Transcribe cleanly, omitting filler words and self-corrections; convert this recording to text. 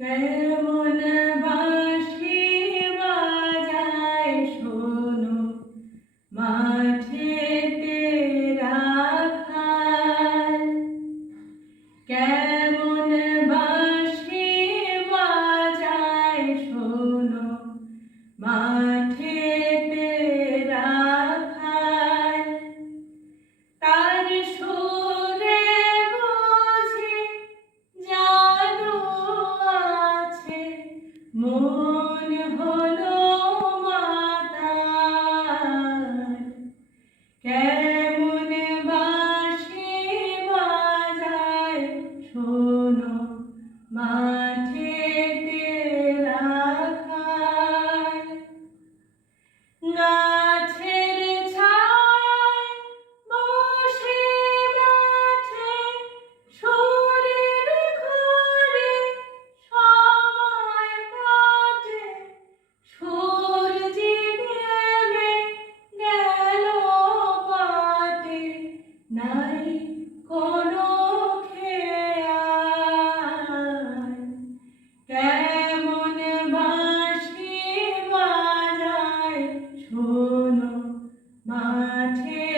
কেমন বাঁশি বাজায় শোনো মাঠেতে রাখাল। কেমন বাঁশি বাজায় শোনো মাঠেতে রাখাল। তার সুরে বুঝি জাদু আছে, মন হলো মাতাল। কেমন বাঁশি বাজায় শোনো মাঠেতে রাখাল। গাছের ছায়ায় বসে মাঠে সুরের ঘরে সময় কাটে। সূর্যি নেমে গেল পাটে, নাই কোনো খেয়াল। কেমন বাঁশি বাজায় শোনো মাঠে